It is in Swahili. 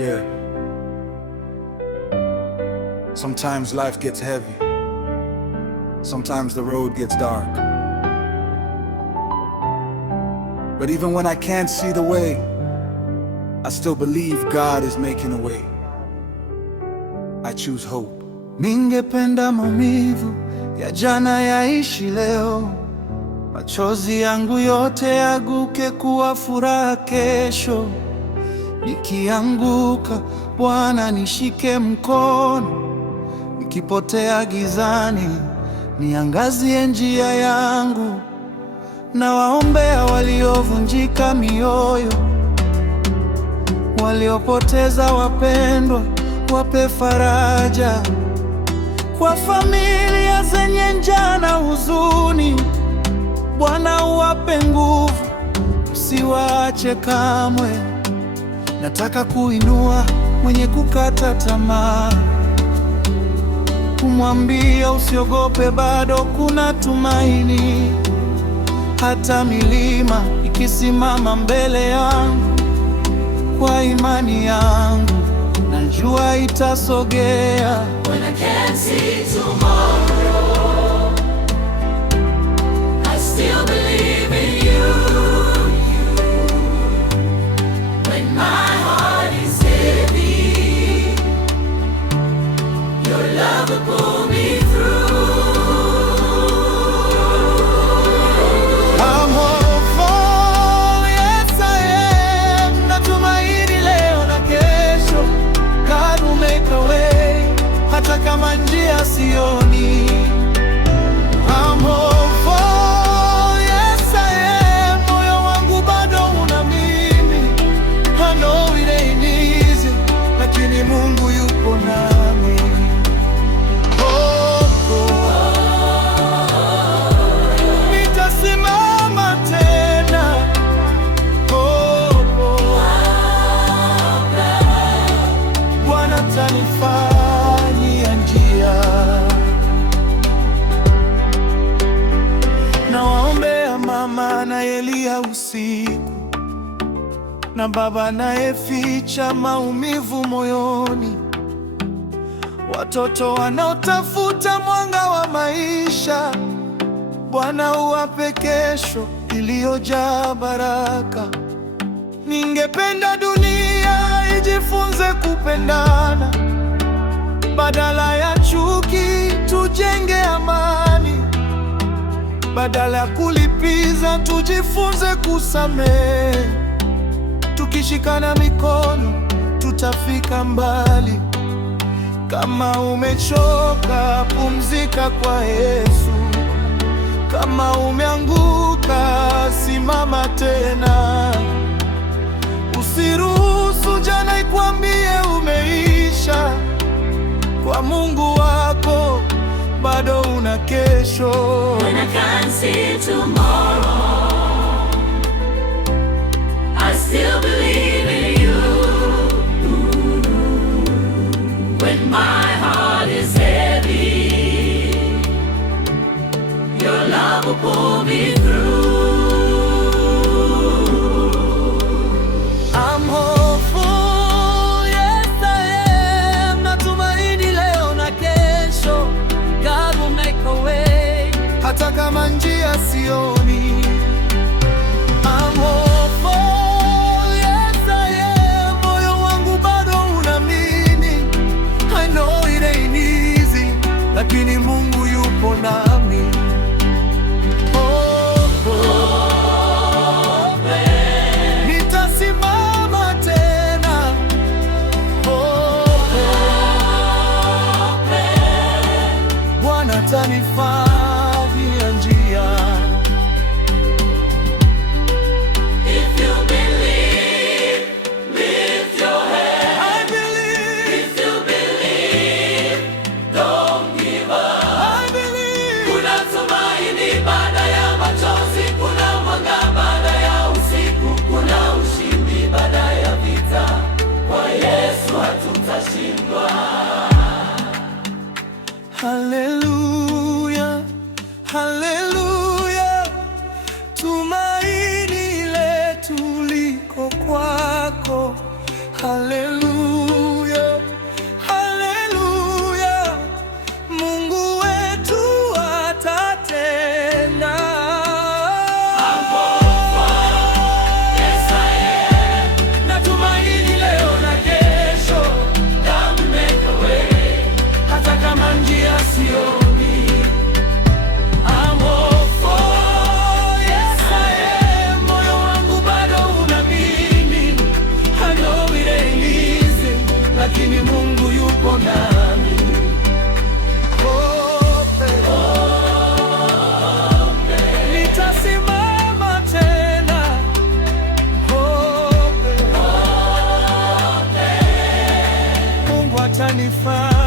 Yeah. Sometimes life gets heavy. Sometimes the road gets dark. But even when I can't see the way, I still believe God is making a way. I choose hope. Ningependa maumivu ya jana yaishi leo, machozi yangu yote yaguke kuwa furaha kesho. Nikianguka, Bwana nishike mkono, nikipotea gizani, niangazie njia yangu. Na waombea waliovunjika mioyo, waliopoteza wapendwa, wape faraja. Kwa familia zenye njaa na huzuni, Bwana uwape nguvu, usiwaache kamwe. Nataka kuinua mwenye kukata tamaa, kumwambia usiogope, bado kuna tumaini. Hata milima ikisimama mbele yangu, kwa imani yangu najua itasogea. When I can't see tomorrow, I still believe in you. When my heart is heavy, your love will pull me through. I'm hopeful, yes I am. Natumaini leo na kesho, God will make a way, hata kama njia sioni. I'm hopeful, yes I am. Moyo wangu bado unaamini. I know it ain't easy, lakini Mungu yupo nami. Nitasimama tena. Bwana atanifanyia njia. Nawaombea mama anayelia usiku, na baba anayeficha maumivu moyoni, watoto wanaotafuta mwanga wa maisha. Bwana uwape kesho iliyojaa baraka. Ningependa dunia ijifunze kupendana, badala ya chuki tujenge amani. Badala ya kulipiza tujifunze kusamehe. Tukishikana mikono tutafika mbali. Kama umechoka, pumzika kwa Yesu. Kama umeanguka, simama tena. Usiruhusu jana ikwambie umeisha. Kwa Mungu wako bado una kesho. When I can't see tomorrow, I still believe in you. When my heart is heavy, your love will pull me through. I'm hopeful, yes I am. Natumaini leo na kesho, God will make a way, hata kama njia sioni. ulifanya